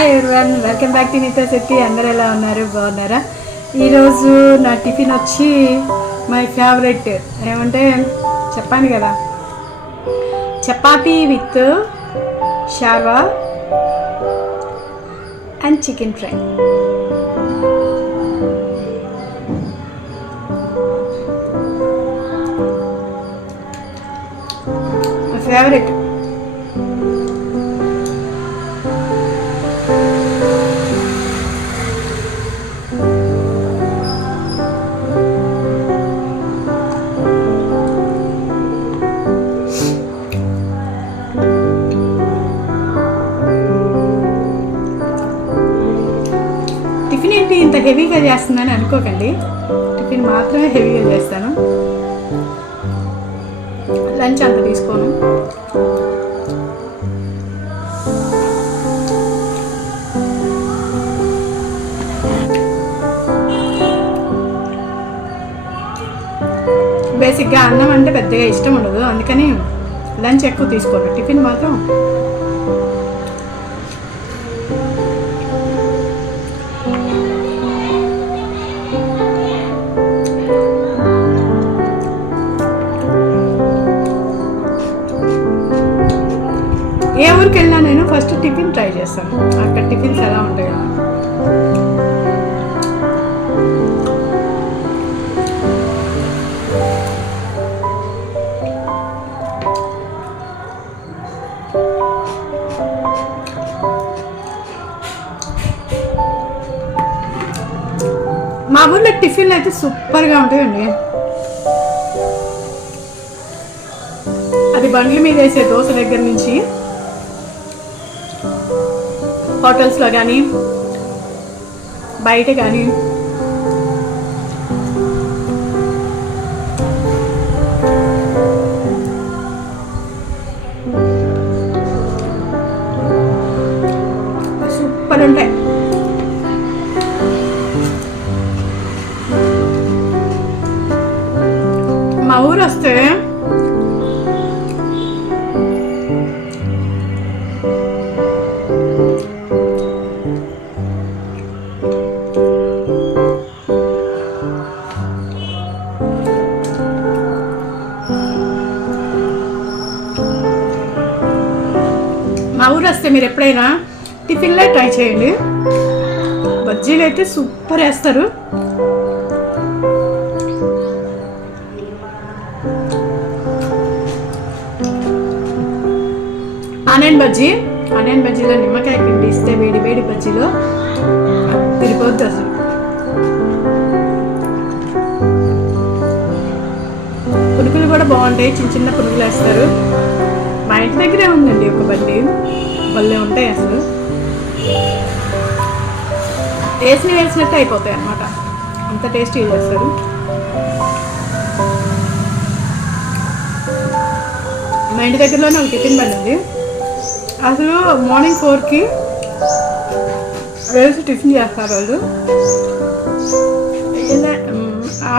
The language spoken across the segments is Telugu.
Hi everyone welcome back to Neetha Shetty అందరు ఎలా ఉన్నారు? బాగున్నారా? ఈరోజు నా టిఫిన్ వచ్చి మై ఫేవరెట్. ఏమంటే చెప్పాను కదా. Chapati with shorba and chicken fry. Favourite. హెవీగా చేస్తుందని అనుకోకండి. టిఫిన్ మాత్రమే హెవీగా చేస్తాను. లంచ్ అంత తీసుకోను. బేసిక్గా అన్నం అంటే పెద్దగా ఇష్టం ఉండదు. అందుకని లంచ్ ఎక్కువ తీసుకోను. టిఫిన్ మాత్రం ఏ ఊరికి వెళ్ళినా నేను ఫస్ట్ టిఫిన్ ట్రై చేస్తాను. అక్కడ టిఫిన్స్ ఎలా ఉంటాయి. కదా మా ఊర్లో టిఫిన్లు అయితే సూపర్గా ఉంటాయండి. అది బండ్ల మీద వేసే దోశ దగ్గర నుంచి హోటల్స్లో కానీ బయట కానీ. సూపర్ ఉంటాయి. మీరు ఎప్పుడైనా టిఫిన్లో ట్రై చేయండి. బజ్జీలు అయితే సూపర్ వేస్తారు. ఆనియన్ బజ్జీ ఆనియన్ బజ్జీలో నిమ్మకాయ పిండి ఇస్తే వేడి వేడి బజ్జీలో తిరిగిపోద్ది అసలు. పునుకులు కూడా బాగుంటాయి చిన్న చిన్న పునుకులు వేస్తారు. మా ఇంటి దగ్గరే ఉందండి ఒక బండి భలే ఉంటాయి అసలు. వేసిన వేసినట్టు అయిపోతాయి అన్నమాట. అంత టేస్టీ చేస్తారు. మా ఇంటి దగ్గరలోనే ఒక టిఫిన్ బండి ఉంది. అసలు మార్నింగ్ ఫోర్కి వేసి టిఫిన్ చేస్తారు వాళ్ళు.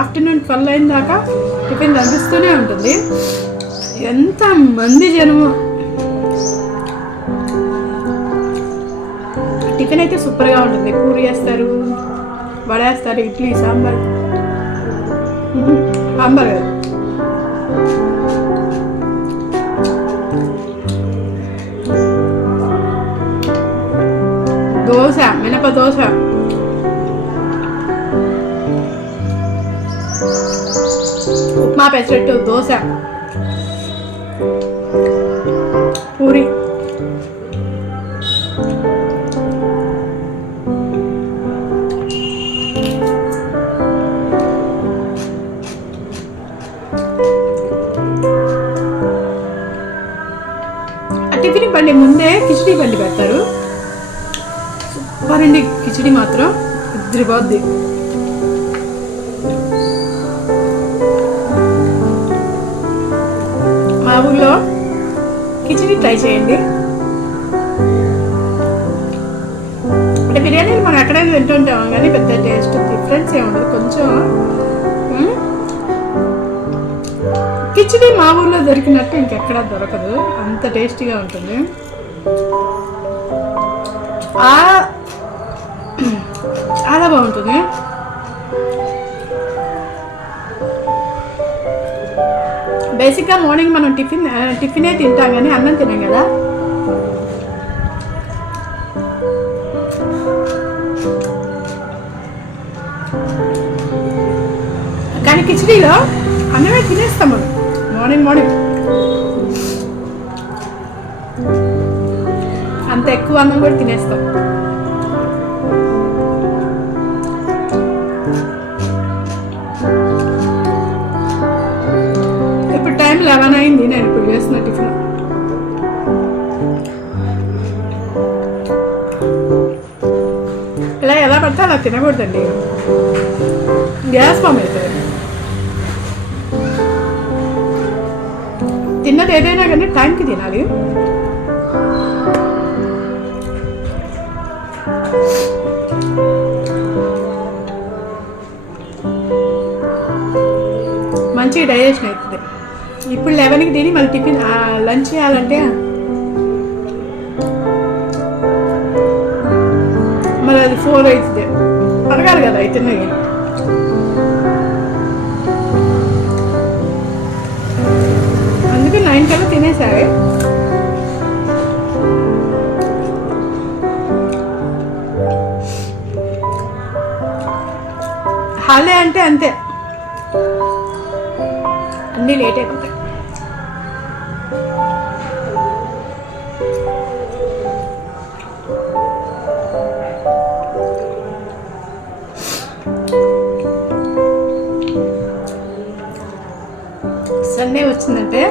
ఆఫ్టర్నూన్ ట్వెల్వ్ అయిన దాకా టిఫిన్ అందిస్తూనే ఉంటుంది. ఎంత మంది జనము చికెన్ అయితే సూపర్గా ఉంటుంది. పూరి వేస్తారు వడ వేస్తారు ఇడ్లీ సాంబార్. సాంబార్ కాదు. దోశ మినప దోశ. ఉప్మా పెసరట్టు దోశ. పూరి. ఆ ముందే కిచిడి బండి పెడతారు. సూపర్ అండి కిచిడి మాత్రం ఇద్దరిపోద్ది మా ఊళ్ళో కిచిడి ట్రై చేయండి. అంటే బిర్యానీలు మనం ఎక్కడైనా తింటుంటాం కానీ పెద్ద టేస్ట్ డిఫరెన్స్ ఏమి ఉండదు కొంచెం కిచిడి మా ఊర్లో దొరికినట్టు ఇంకెక్కడా దొరకదు. అంత టేస్టీగా ఉంటుంది. చాలా బాగుంటుంది. బేసిక్గా మార్నింగ్ మనం టిఫిన్ టిఫినే తింటాం కానీ అన్నం తినాం కదా. కానీ కిచిడీలో అన్నమే తినేస్తాం మనం. Morning morning. అంత ఎక్కువ అన్నం కూడా తినేస్తాం. ఇప్పుడు టైం లెవెన్ అయింది నేను ఇప్పుడు చేసిన టిఫిన్. ఇలా ఎలా పడితే అలా తినకూడదండి. గ్యాస్ ఫామ్ అవుతుంది తిన్నది ఏదైనా కానీ టైంకి తినాలి. మంచిగా డైజెషన్ అవుతుంది ఇప్పుడు లెవెన్కి తిని మళ్ళీ టిఫిన్ లంచ్ చేయాలంటే మరి అది ఫోర్ అవుతుంది అడగాలి కదా అయితే అందుకే తినేసావే హాలే అంటే అంతే అన్నీ లేట్ అయిపోతాయి సండే వచ్చిందంటే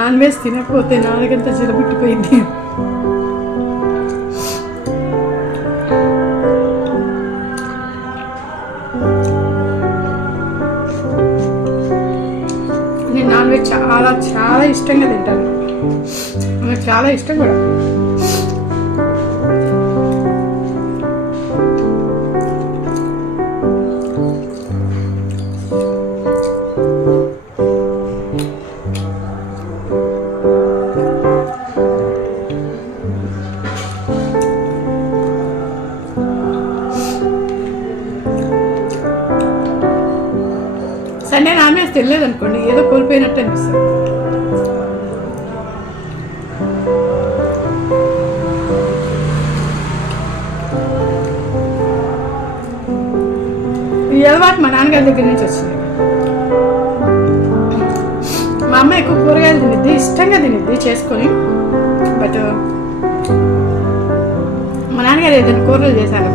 నాన్ వెజ్ తినకపోతే నాలుగంతా జలబుట్టిపోయింది నేను నాన్ వెజ్ చాలా చాలా ఇష్టంగా తింటాను. నాకు చాలా ఇష్టం కూడా. కూరగాయలు ఏదైనా కూరలు చేశాను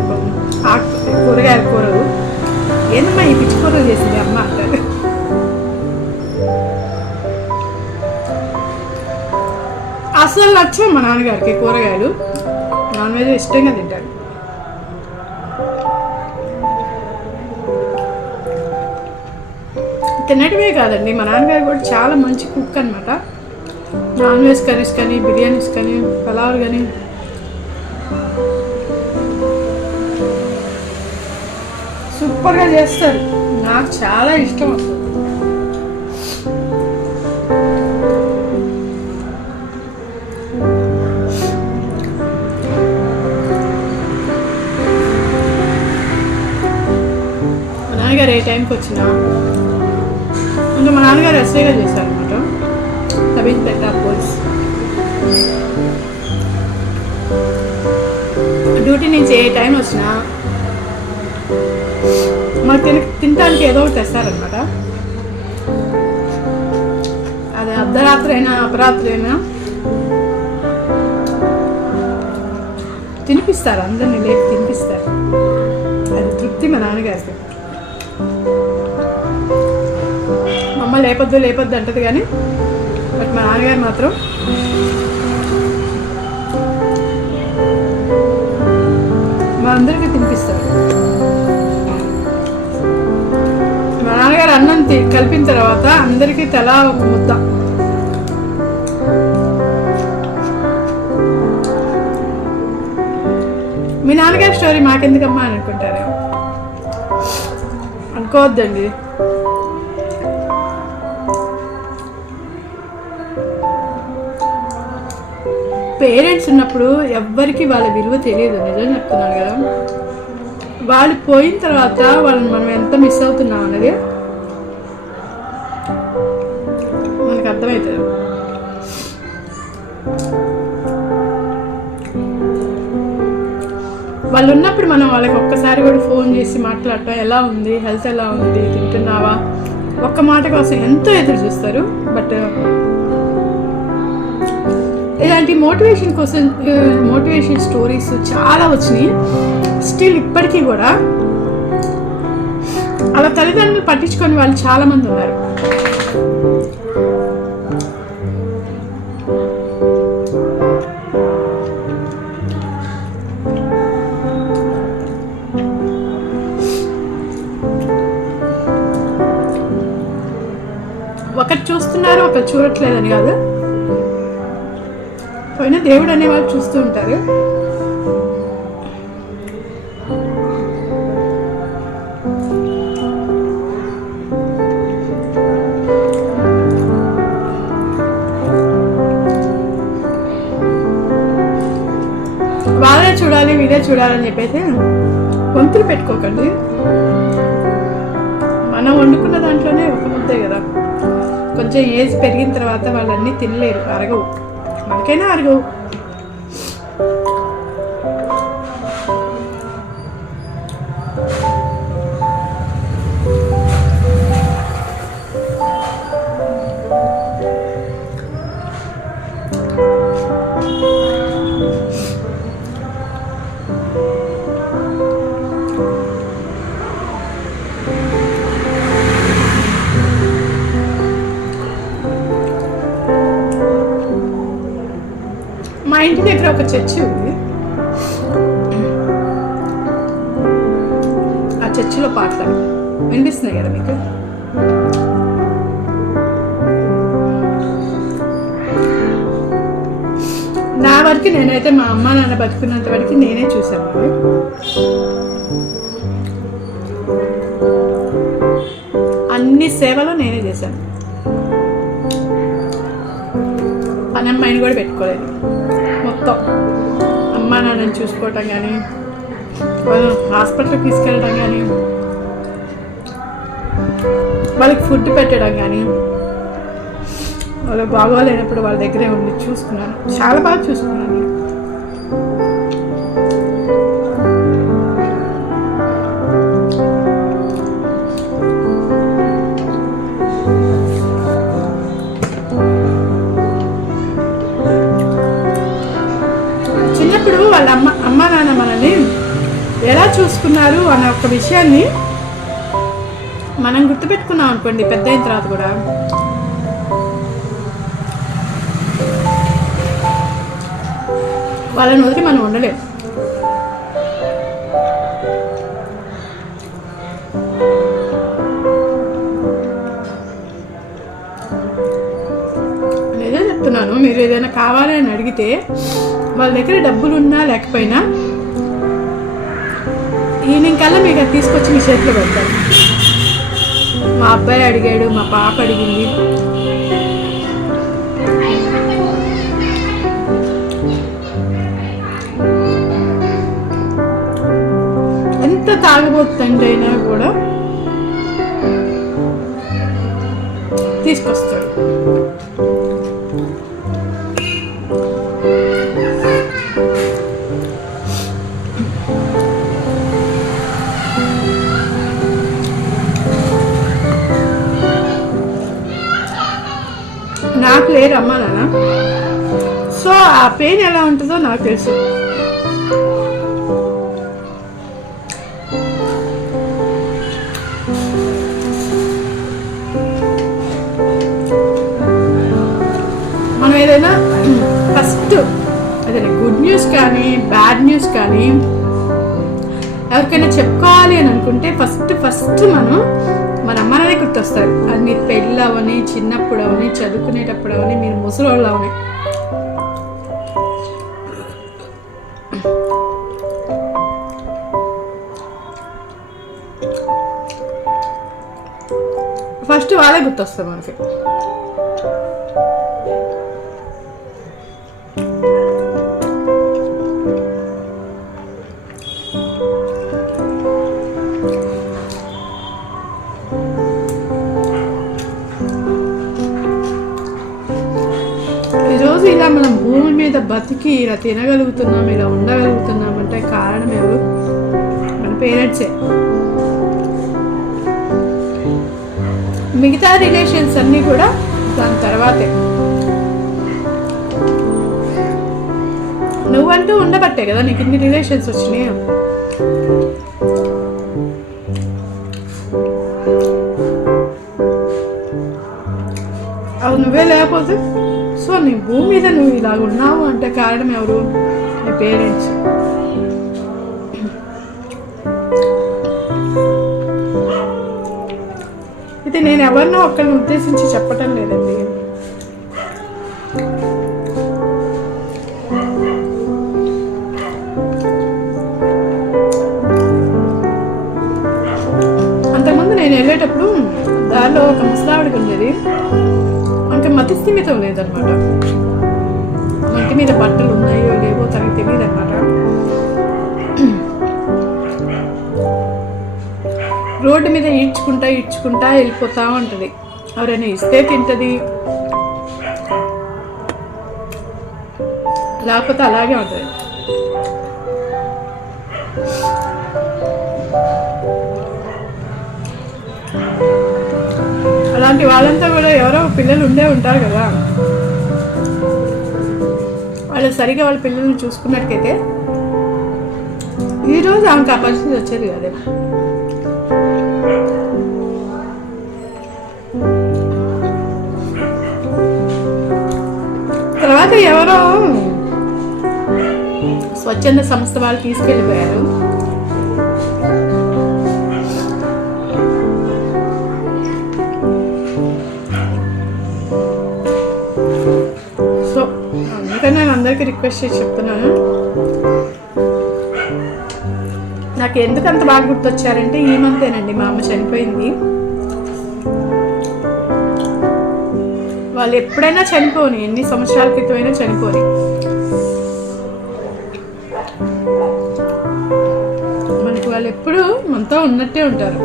ఆకు కూరగాయల కూరలు ఏందమ్మా ఈ పిచ్చి కూరలు చేసింది అమ్మ అంటారు. అసలు నచ్చవు మా నాన్నగారికి కూరగాయలు. నాన్ వెజ్ ఇష్టంగా తింటారు. తినటమే కాదండి మా నాన్నగారు కూడా చాలా మంచి కుక్ అనమాట నాన్ వెజ్ కర్రీస్ కానీ బిర్యానీస్ కానీ పలావ్ కానీ సూపర్గా చేస్తారు. నాకు చాలా ఇష్టం అసలు. మా నాన్నగారు ఏ టైంకి వచ్చినా ఇంకా మా నాన్నగారు ఎస్ఐగా చేశారనమాట నవీన్పేట పోలీస్. డ్యూటీ నుంచి ఏ టైం వచ్చినా తినడానికి ఏదో ఒకటి తెస్తారనమాట అది అర్ధరాత్రి అయినా అపరాత్రి అయినా తినిపిస్తారు అందరిని లేపి తినిపిస్తారు. అది తృప్తి మా నాన్నగారికి మా అమ్మ లేపొద్దు లేపొద్దు అంటది కానీ బట్ మా నాన్నగారు మాత్రం మా అందరికీ తినిపిస్తారు. కలిపిన తర్వాత అందరికీ తలా ఒక ముద్ద. మీ నాన్నగారి స్టోరీ మాకెందుకమ్మా అని అనుకుంటారు. అనుకోవద్దండి. పేరెంట్స్ ఉన్నప్పుడు ఎవ్వరికి వాళ్ళ విలువ తెలియదు. నిజం చెప్తున్నాను కదా. వాళ్ళు పోయిన తర్వాత వాళ్ళని మనం ఎంత మిస్ అవుతున్నాం అన్నది వాళ్ళు ఉన్నప్పుడు మనం వాళ్ళకి ఒక్కసారి కూడా ఫోన్ చేసి మాట్లాడటం ఎలా ఉంది? హెల్త్ ఎలా ఉంది? తింటున్నావా? ఒక్క మాట కోసం ఎంతో ఎదురు చూస్తారు. బట్ ఇలాంటి మోటివేషన్ కోసం మోటివేషన్ స్టోరీస్ చాలా వచ్చినాయి. స్టిల్ ఇప్పటికీ కూడా అలా తల్లిదండ్రులు పట్టించుకొని వాళ్ళు చాలామంది ఉన్నారు. చూస్తున్నారు ఒక చూడట్లేదని కాదు. పోయినా దేవుడు అనేవాళ్ళు చూస్తూ ఉంటారు. వాళ్ళే చూడాలి వీళ్ళే చూడాలని చెప్పేసి వంతులు పెట్టుకోకండి. మనం వండుకున్న దాంట్లోనే ఒక ముద్దే కదా. కొంచెం ఏజ్ పెరిగిన తర్వాత వాళ్ళన్నీ తినలేరు అరగవు. మనకైనా అరగవు. ఒక చర్చి ఉంది. ఆ చర్చిలో పాటలు వినిపిస్తున్నాయి కదా మీకు? నా వరకు నేనైతే మా అమ్మ నాన్న బతుకున్నంత వరకు నేనే చూసాను అన్ని సేవలు నేనే చేశాను. పని అమ్మాయిని కూడా పెట్టుకోలేదు. మొత్తం. అమ్మ నాన్నని చూసుకోవటం కానీ వాళ్ళు హాస్పిటల్కి తీసుకెళ్ళడం కానీ వాళ్ళకి ఫుడ్ పెట్టడం కానీ వాళ్ళు బాగోలేనప్పుడు వాళ్ళ దగ్గరే ఉండి చూసుకున్నాను. చాలా బాగా చూసుకున్నాను. అనే ఒక విషయాన్ని మనం గుర్తుపెట్టుకున్నాం అనుకోండి పెద్ద అయిన తర్వాత కూడా. వాళ్ళని వదిలి మనం ఉండలేం. నేనే చెప్తున్నాను మీరు ఏదైనా కావాలి అని అడిగితే వాళ్ళ దగ్గర డబ్బులు ఉన్నా లేకపోయినా ఈవినింగ్ కల్లా మీకు అది తీసుకొచ్చి మీ చేతిలో పెడతారు మా అబ్బాయి అడిగాడు మా పాప అడిగింది. ఎంత తాగబోతుందంటే అయినా కూడా తీసుకొస్తాడు. నాకు లేరు అమ్మా నాన్న. సో ఆ పెయిన్ ఎలా ఉంటుందో నాకు తెలుసు. మనం ఏదైనా ఫస్ట్ ఏదైనా గుడ్ న్యూస్ కానీ బ్యాడ్ న్యూస్ కానీ ఎవరికైనా చెప్పుకోవాలి అని అనుకుంటే ఫస్ట్ ఫస్ట్ మనం మన అమ్మనే గుర్తొస్తారు. అది మీరు పెళ్ళి అవని చిన్నప్పుడు అవని చదువుకునేటప్పుడు అవని మీరు ముసలోళ్ళు అవని ఫస్ట్ వాళ్ళే గుర్తొస్తారు మనకి. బతికి ఇలా తినగలుగుతున్నాం ఇలా ఉండగలుగుతున్నాం అంటే కారణం ఎవరు? మన పేరెంట్సే. మిగతా రిలేషన్స్ అన్నీ కూడా దాని తర్వాతే. నువ్వంటూ ఉండబట్టే కదా నీకు ఇన్ని రిలేషన్స్ వచ్చినాయి? అవును నువ్వే లేకపోతే? సో నీ భూమి మీద నువ్వు ఇలా ఉన్నావు అంటే కారణం ఎవరు? నీ పేరెంట్స్. ఇది నేను ఎవరినో ఒక్కరిని ఉద్దేశించి చెప్పటం లేదండి. అంతకుముందు నేను వెళ్ళేటప్పుడు దారిలో ఒక ముసలావిడికి ఉండేది స్థిమితం లేదనమాట ఇంటి మీద బట్టలు ఉన్నాయో లేవో తనకి తెలియదు అనమాట రోడ్డు మీద ఈడ్చుకుంటా ఈడ్చుకుంటా వెళ్ళిపోతా ఉంటుంది. ఎవరైనా ఇస్తే తింటది. లేకపోతే అలాగే ఉంటుంది. అలాంటి వాళ్ళంతా కూడా ఎవరో పిల్లలు ఉండే ఉంటారు కదా. వాళ్ళు సరిగా వాళ్ళ పిల్లల్ని చూసుకున్నట్టుకైతే ఈరోజు ఆమెకు ఆ పరిస్థితి వచ్చేది కదే. తర్వాత ఎవరో స్వచ్ఛంద సంస్థ వాళ్ళు తీసుకెళ్ళిపోయారు. రిక్వెస్ట్ చేసి చెప్తున్నాను. నాకు ఎందుకు అంత బాగా గుర్తొచ్చారంటే ఈ మంతేనండి మా అమ్మ చనిపోయింది. వాళ్ళు ఎప్పుడైనా చనిపోని ఎన్ని సంవత్సరాల క్రితమైనా చనిపోని. మనకు వాళ్ళు ఎప్పుడు మనతో ఉన్నట్టే ఉంటారు.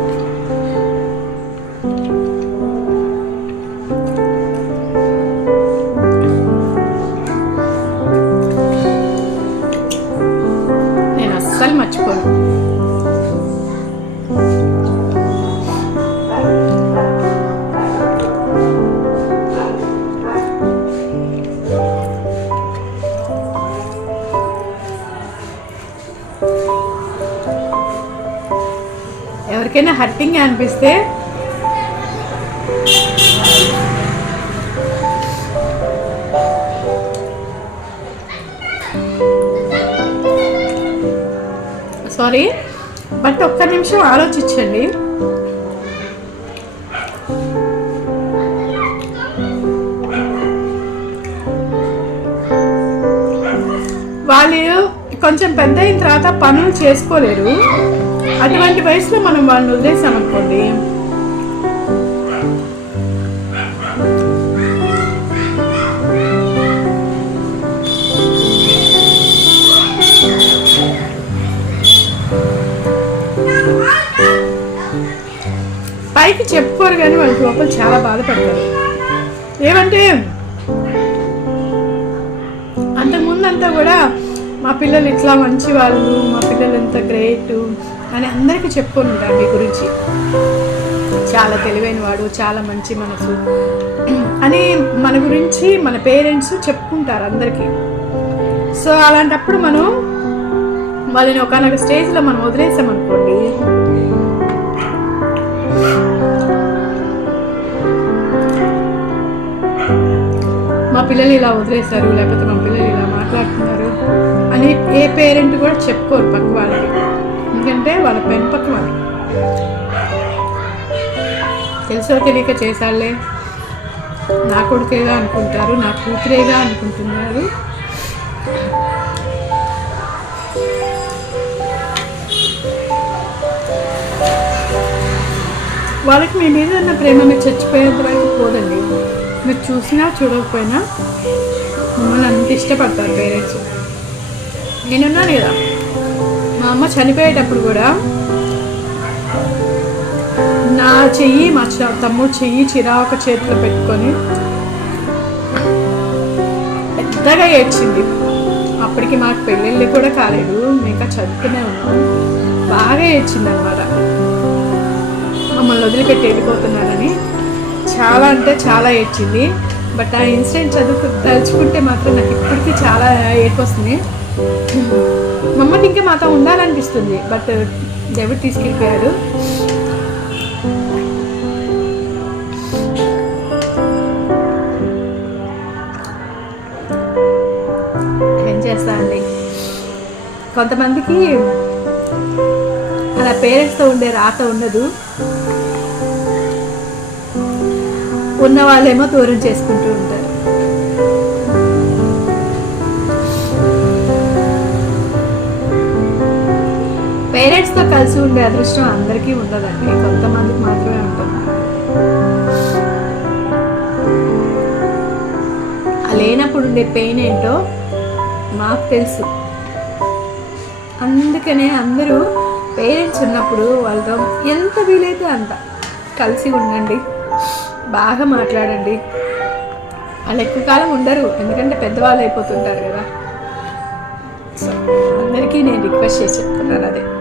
ఎవరికైనా హర్టింగ్ అనిపిస్తే సారీ బట్ ఒక్క నిమిషం ఆలోచించండి. వాళ్ళు కొంచెం పెద్ద అయిన తర్వాత పనులు చేసుకోలేరు. అటువంటి వయసులో మనం వాళ్ళని వదిలేసామనుకోండి పైకి చెప్పుకోరు కానీ వాళ్ళ లోపల చాలా బాధపడతారు. ఏమంటే అంతకుముందంతా కూడా మా పిల్లలు ఇట్లా మంచి వాళ్ళు మా పిల్లలు ఎంత గ్రేట్ అని అందరికీ చెప్పుకొని ఉంటారు మీ గురించి. చాలా తెలివైన వాడు చాలా మంచి మనసు అని మన గురించి మన పేరెంట్స్ చెప్పుకుంటారు అందరికీ. సో అలాంటప్పుడు మనం వాళ్ళని ఒకనొక స్టేజ్లో మనం వదిలేసామనుకోండి మా పిల్లలు ఇలా వదిలేశారు లేకపోతే మా పిల్లలు ఇలా మాట్లాడుతున్నారు అని ఏ పేరెంట్ కూడా చెప్పుకోరు పక్క వాళ్ళకి. ఎందుకంటే వాళ్ళ పెంపకం అది. తెలుసో తెలియక చేశాలే నా కొడుకేగా అనుకుంటారు నా కూతురేగా అనుకుంటున్నారు. వాళ్ళకి మీ మీద ఉన్న ప్రేమ మీరు చచ్చిపోయేంత వరకు పోదండి. మీరు చూసినా చూడకపోయినా మిమ్మల్ని అంత ఇష్టపడతారు పేరెంట్స్. నేనున్నాను కదా. మా అమ్మ చనిపోయేటప్పుడు కూడా నా చెయ్యి మా చ- తమ్ముడు చెయ్యి చిరాకు చేతిలో పెట్టుకొని పెద్దగా ఏడ్చింది. అప్పటికి మాకు పెళ్ళిళ్ళు కూడా కాలేదు ఇంకా చదువుతూనే ఉన్నాం. బాగా ఏడ్చిందనమాట మమ్మల్ని వదిలిపెట్టి వెళ్ళిపోతున్నారని. చాలా అంటే చాలా ఏడ్చింది. బట్ ఆ ఇన్సిడెంట్ చదువుకు తలుచుకుంటే మాత్రం నాకు ఇప్పటికీ చాలా ఏడ్పు వస్తుంది. మమ్మల్ని ఇంకా మాతో ఉండాలనిపిస్తుంది బట్ దేవుడు తీసుకెళ్ళిపోయాడు. ఏం చేస్తా అండి? కొంతమందికి అలా పేరెంట్స్తో ఉండే రాత ఉండదు. ఉన్న వాళ్ళేమో దూరం చేసుకుంటూ ఉంటారు. పేరెంట్స్తో కలిసి ఉండే అదృష్టం అందరికీ ఉండదండి. కొంతమందికి మాత్రమే ఉంటుంది. ఆ లేనప్పుడు ఉండే పెయిన్ ఏంటో మాకు తెలుసు. అందుకనే అందరూ పేరెంట్స్ ఉన్నప్పుడు వాళ్ళతో ఎంత వీలైతే అంత కలిసి ఉండండి. బాగా మాట్లాడండి. వాళ్ళు ఎక్కువ కాలం ఉండరు. ఎందుకంటే పెద్దవాళ్ళు అయిపోతుంటారు కదా. సో అందరికీ నేను రిక్వెస్ట్ చేసి చెప్తున్నాను అదే.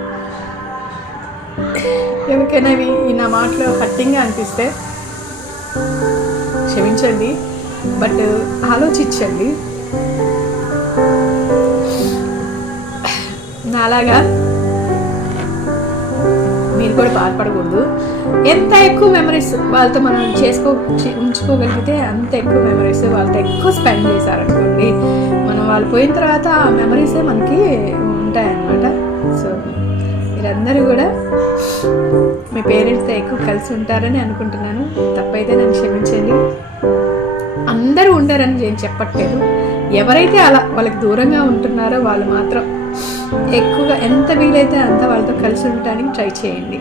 ఎవరికైనా ఈ నా మాటలు హట్టింగ్గా అనిపిస్తే క్షమించండి బట్ ఆలోచించండి. నాలాగా మీరు కూడా బాధపడకూడదు. ఎంత ఎక్కువ మెమరీస్ వాళ్ళతో మనం చేసుకో ఉంచుకోగలిగితే అంత ఎక్కువ మెమరీస్ వాళ్ళతో ఎక్కువ స్పెండ్ చేశారనుకోండి మనం వాళ్ళు పోయిన తర్వాత ఆ మెమరీసే మనకి ఉంటాయన్నమాట. మీరందరూ కూడా మీ పేరెంట్స్తో ఎక్కువ కలిసి ఉంటారని అనుకుంటున్నాను. తప్పైతే నన్ను క్షమించండి. అందరూ ఉండరని నేను చెప్పట్లేదు. ఎవరైతే అలా వాళ్ళకి దూరంగా ఉంటున్నారో వాళ్ళు మాత్రం ఎక్కువగా ఎంత వీలైతే అంత వాళ్ళతో కలిసి ఉండటానికి ట్రై చేయండి.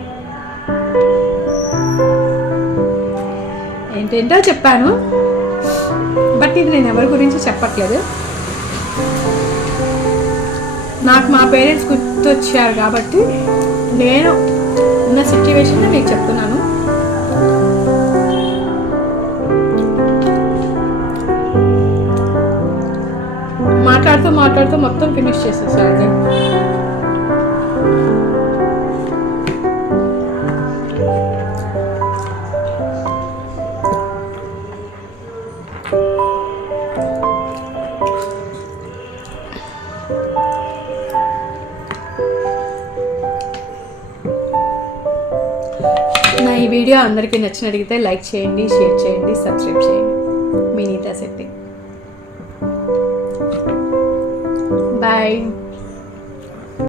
ఏంటేంటో చెప్పాను. బట్ ఇది నేను ఎవరి గురించి చెప్పట్లేదు. నాకు మా పేరెంట్స్ గుర్తొచ్చారు కాబట్టి నేను ఉన్న సిచ్యువేషన్ మీకు చెప్తున్నాను. మాట్లాడుతూ మాట్లాడుతూ మొత్తం ఫినిష్ చేసేసారు. వీడియో అందరికీ నచ్చినడిగితే లైక్ చేయండి షేర్ చేయండి సబ్స్క్రైబ్ చేయండి. మీ నీతా శెట్టి. బాయ్.